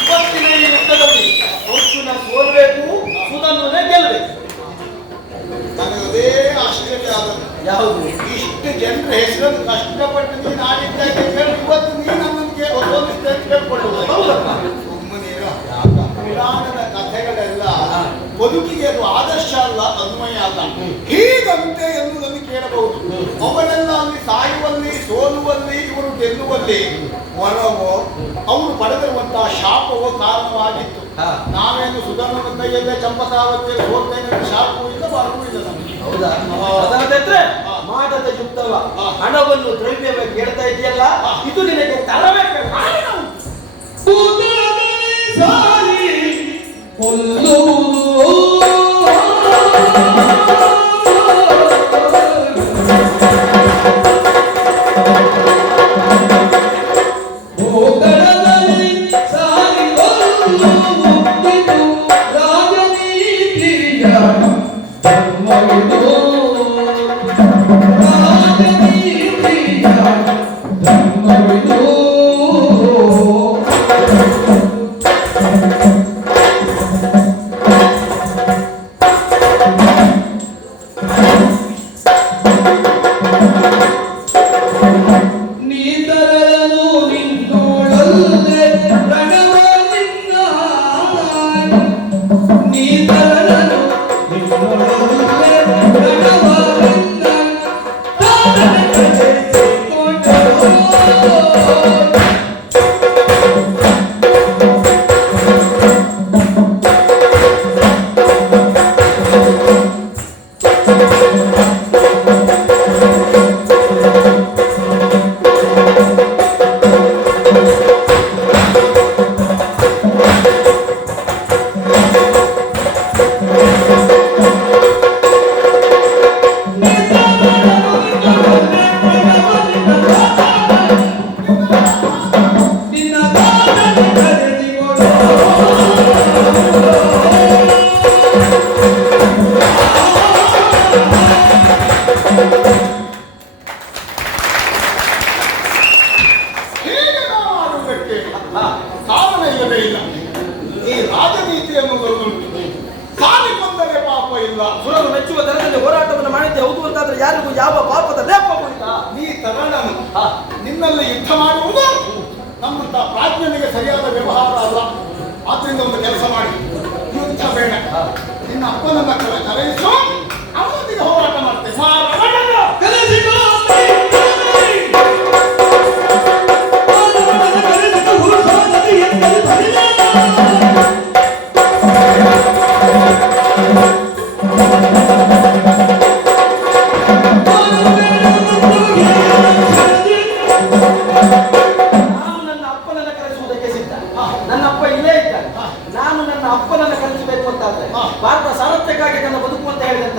ಇವತ್ತಿನ ಈ ಯುದ್ಧದಲ್ಲಿ ಅರ್ಜುನ ಸೋಲ್ಬೇಕು, ಸುಧನ್ವನೇ ಗೆಲ್ಲಬೇಕು. ನನಗೆ ಅದೇ ಆಶ್ಚರ್ಯ ಆದದ್ದು. ಯಾವುದು? ಇಷ್ಟು ಜನರ ಹೆಸರನ್ನು ಕಷ್ಟಪಟ್ಟು ನೀನು ಆಡಿದ್ದಾಗೆ ಕೇಳಿ ಇವತ್ತು ನೀನು ನನ್ನನ್ನು ಒಂದೊಂದಿಷ್ಟು ಕೇಳ್ಕೊಳ್ಳುವುದು. ಹೌದಪ್ಪ. ಸುಮ್ಮನೆ ಪುರಾಣದ ಕಥೆಗಳೆಲ್ಲ ಬದುಕಿಗೆ ಅದು ಆದರ್ಶ ಅಲ್ಲ, ಅನ್ವಯ ಅಲ್ಲ. ಹೀಗಂತೆ ಎನ್ನುವುದನ್ನು ಕೇಳಬಹುದು. ಅವರೆಲ್ಲ ಅಲ್ಲಿ ಸಾಯುವಲ್ಲಿ, ಸೋಲುವಲ್ಲಿ, ಇವರು ಗೆಲ್ಲುವಲ್ಲಿ ಒಲವೋ ಅವರು ಪಡೆದಿರುವಂತಹ ಶಾಪವೋ ಕಾರಣವಾಗಿತ್ತು. ಹಾ. ನಾವೇನು ಸುಧರ್ಮನ ಕೈಯಲ್ಲೇ ಚಂಪಕಾವತಿಯ ಸೋಲ್ತೇನೆ ಶಾಪವೂ ಇಲ್ಲ, ಬರವೂ ಇಲ್ಲ ನಮಗೆ. ಹೌದಾ? ಅದಾದ್ರೆ ಮಾಡದ ಯುದ್ಧವ, ಹಣವನ್ನು ದ್ರವ್ಯವಾಗಿ ಕೇಳ್ತಾ ಇದೆಯಲ್ಲ, ಇದು ನಿನಗೆ ತರಬೇಕು. ಕಾರಣ ಇಲ್ಲವೇ ಇಲ್ಲ. ಈ ರಾಜನೀತಿ ಎನ್ನುವುದೊಂದು ಸಾಲಿ ಕೊಂದರೆ ಪಾಪ ಇಲ್ಲ. ಸುರರು ಮೆಚ್ಚುವ ದರದಲ್ಲಿ ಹೋರಾಟವನ್ನು ಮಾಡಿದ್ದೆ ಹೌದು ಅಂತಾದ್ರೆ ಯಾರಿಗೂ ಯಾವ ಪಾಪದ ಲೇಪ ಉಂಟಾ? ನೀ ತರಣನು ನಿನ್ನಲ್ಲಿ ಯುದ್ಧ ಮಾಡುವುದು ನಮ್ಮಂತ ಪ್ರಾಜ್ಞನಿಗೆ ಸರಿಯಾದ ವ್ಯವಹಾರ ಅಲ್ಲ. ಆದ್ರಿಂದ ಒಂದು ಕೆಲಸ ಮಾಡಿ, ಯುದ್ಧ ಬೇಡ, ನಿನ್ನ ಅಪ್ಪನನ್ನ ಕರೆಯಿಸು, ಅವನೊಂದಿಗೆ ಹೋರಾಟ ಮಾಡ್ತೇವೆ. ಭಾರತ ಸಾರಥ್ಯಕ್ಕಾಗಿ ತನ್ನ ಬದುಕು ಅಂತ ಹೇಳಿದಂತ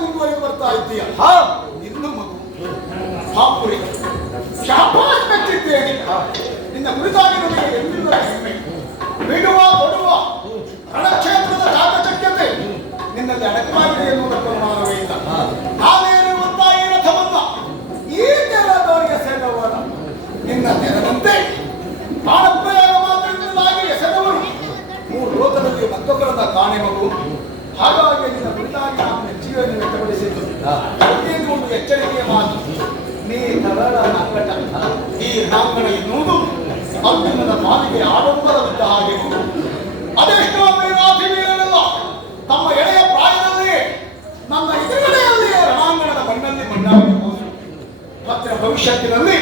ಮುಂದುವರೆದು ಬರ್ತಾ ಇದ್ದೀಯ. ನಿನ್ನ ಮಗು ಹಾಪುರಿ ಶಾಬಾಷ್ ಮೆಚ್ಚಿದ್ದೇನೆ. ನಿನ್ನ ಕುರಿತಾಗಿ ನನಗೆ ಎಂದಿಲ್ಲ ಹೆಮ್ಮೆ. ಬಿಡುವ ಕೊಡುವ ರಣಕ್ಷೇತ್ರದ ಚಾಕಚಕ್ಯತೆ ನಿನ್ನಲ್ಲಿ ಅಡಕವಾಗಿದೆ ಎನ್ನುವುದಕ್ಕೆ ಮಾನವೇ ಇಲ್ಲ. ನಾವೇನಿರುವಂತಹ ಈ ರಥವನ್ನ ಈ ತೆರದವರಿಗೆ ಸೇರವರ ನಿನ್ನ ತೆರದಂತೆ ಪ್ರಾಣಪ್ರಯೋಗ ಮಾತ್ರದಿಂದಾಗಿ ಎಸೆದವರು ಮೂರು ಲೋಕದಲ್ಲಿ ಮತ್ತೊಬ್ಬರದ ಕಾಣೆ ಮಗು. ಹಾಗಾಗಿ ನಿನ್ನ ಕುರಿತಾಗಿ ನಾನು ಜೀವನ ವ್ಯಕ್ತಪಡಿಸಿದ್ದು ಒಂದು ಎಚ್ಚರಿಕೆಯ ಮಾತು. ನೀ ತರಳ ನಾಂಗಟ ಈ ನಾಂಗಣ ಎನ್ನುವುದು ಅರ್ಜುನನ ಪಾಲಿಗೆ ಆಡಂಬರವಿದ್ದ ಹಾಗೆ. ಅದೆಷ್ಟೋ ವೀರಾಧಿ ವೀರರೆಲ್ಲ ತಮ್ಮ ಎಳೆಯ ಪ್ರಾಯದಲ್ಲಿ ನನ್ನ ಎದುರುಗಡೆಯಲ್ಲಿಯೇ ರಣಾಂಗಣದ ಮಣ್ಣಲ್ಲಿ ಮಣ್ಣಾಗಿ ಹೋದರು. ಭದ್ರ ಭವಿಷ್ಯತ್ತಿನಲ್ಲಿ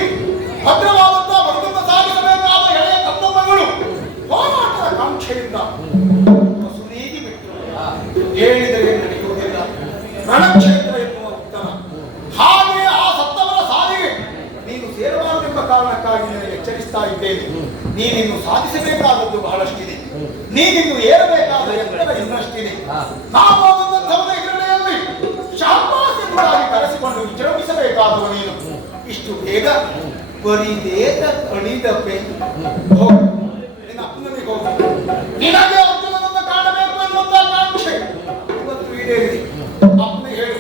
ಭದ್ರವಾದಂತಹ ಬದುಕನ್ನು ಸಾಗಿಸಬೇಕಾದ ಎಳೆಯ ಕರ್ತವ್ಯಗಳು ಹೋರಾಟದ ಕಾಂಕ್ಷೆಯಿಂದ ಸುನೀಗಿ ಬಿಟ್ಟು ಹೇಳಿದರೆ ನಡೆಯುವುದಿಲ್ಲ. ರಣಕ್ಷೇತ್ರ ಎನ್ನುವ ಉತ್ತರ. ಹಾಗೆ ಆ ಸತ್ತವರ ಸಾಲಿಗೆ ನೀನು ಸೇರಬಾರದೆಂಬ ಕಾರಣಕ್ಕಾಗಿ ನಿನಗೆ ಎಚ್ಚರಿಸ್ತಾ ಇದ್ದೇನೆ. ನೀನಿನ್ನು ಸಾಧಿಸಬೇಕಾದದ್ದು ಬಹಳಷ್ಟಿದೆ. ನೀನಿನ್ನು ಏರಬೇಕಾದ ಎತ್ತರ ಇನ್ನಷ್ಟಿದೆ. ನಾವು ಬಂದಂಥವರ ಎದುರುಗಡೆಯಲ್ಲಿ ಶಾಬಾಷ್ ಎಂಬುದಾಗಿ ಕರೆಸಿಕೊಂಡು ವಿಜೃಂಭಿಸಬೇಕಾದವ ನೀನು. ಇಷ್ಟು ಬೇಗ ಬರಿದೇತ ಕಣಿದಪ್ಪೆ ಹೋಗು, ನಿನ್ನ ಅಪ್ಪನಿಗೆ ಹೋಗು. ನಿನಗೆ ಅರ್ಜುನನನ್ನು ಕಾಣಬೇಕು ಎನ್ನುವಂತಹ ಕಾಂಕ್ಷೆ ಇವತ್ತು ಈಡೇರಿದೆ. ಅಪ್ಪನಿಗೆ ಹೇಳು,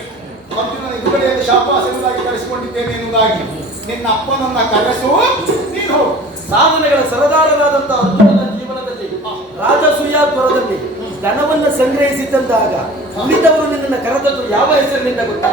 ಅರ್ಜುನನ ಎದುರುಗಡೆಯಲ್ಲಿ ಶಾಬಾಷ್ ಎಂಬುದಾಗಿ ಕರೆಸಿಕೊಂಡಿದ್ದೇನೆ ಎನ್ನುವುದಾಗಿ. ನಿನ್ನ ಅಪ್ಪನನ್ನ ಕರೆಸು, ನೀನು ಹೋಗು. ಸಾಧನೆಗಳ ಸರದಾರನಾದಂತಹ ಅರ್ಜುನನ ಜೀವನದಲ್ಲಿ ರಾಜಸೂಯಾಪುರದಲ್ಲಿ ಧನವನ್ನು ಸಂಗ್ರಹಿಸಿದ್ದಂದಾಗ ಉಳಿದವರು ನಿನ್ನನ್ನು ಕರೆದದ್ದು ಯಾವ ಹೆಸರಿನಿಂದ ಗೊತ್ತಾ?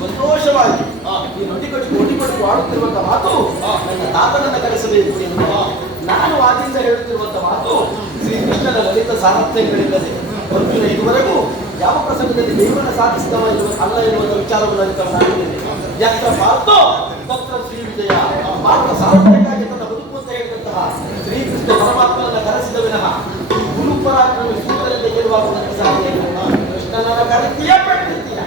ಸಂತೋಷ ವಿಶೇಷವಾಗಿ ಈ ನುಡಿಗಟ್ಟು ಆಡುತ್ತಿರುವಂತ ಮಾತು ನನ್ನ ತಾತನನ್ನ ಕರೆಸಬೇಕು ಎನ್ನುವ ನಾನು ಆಗಿಂದ ಹೇಳುತ್ತಿರುವಂತ ಮಾತು ಶ್ರೀಕೃಷ್ಣನ ಲಲಿತ ಸಾಮರ್ಥ್ಯಗಳಿಲ್ಲದೆ ಅರ್ಜುನ ಇದುವರೆಗೂ ಯಾವ ಪ್ರಸಂಗದಲ್ಲಿ ದೇವರನ್ನ ಸಾಧಿಸಿದವ ಅಲ್ಲ ಎನ್ನುವಂತ ವಿಚಾರವನ್ನು ಅರಿತವನಾಗಿದ್ದೇನೆ. ಯತ್ರ ಪಾರ್ಥೋ ತತ್ರ ಶ್ರೀ ವಿಜಯ. ಪಾರ್ಥ ಸಾಮರ್ಥ್ಯಕ್ಕಾಗಿ ತನ್ನ ಬದುಕು ಅಂತ ಹೇಳಿದಂತಹ ಶ್ರೀಕೃಷ್ಣ ಪರಮಾತ್ಮನನ್ನ ಕರೆಸಿದ ವಿನಃ ಈ ಗುರು ಪರಾಕ್ರಮ ಸೂತ್ರದಿಂದ ಗೆಲ್ಲುವಾಗ ನನಗೆ ಸಾಧ್ಯ ಇಲ್ಲ. ಕೃಷ್ಣನ ಕರೆತೀಯ ಪಟ್ಟಿದ್ದೀಯ.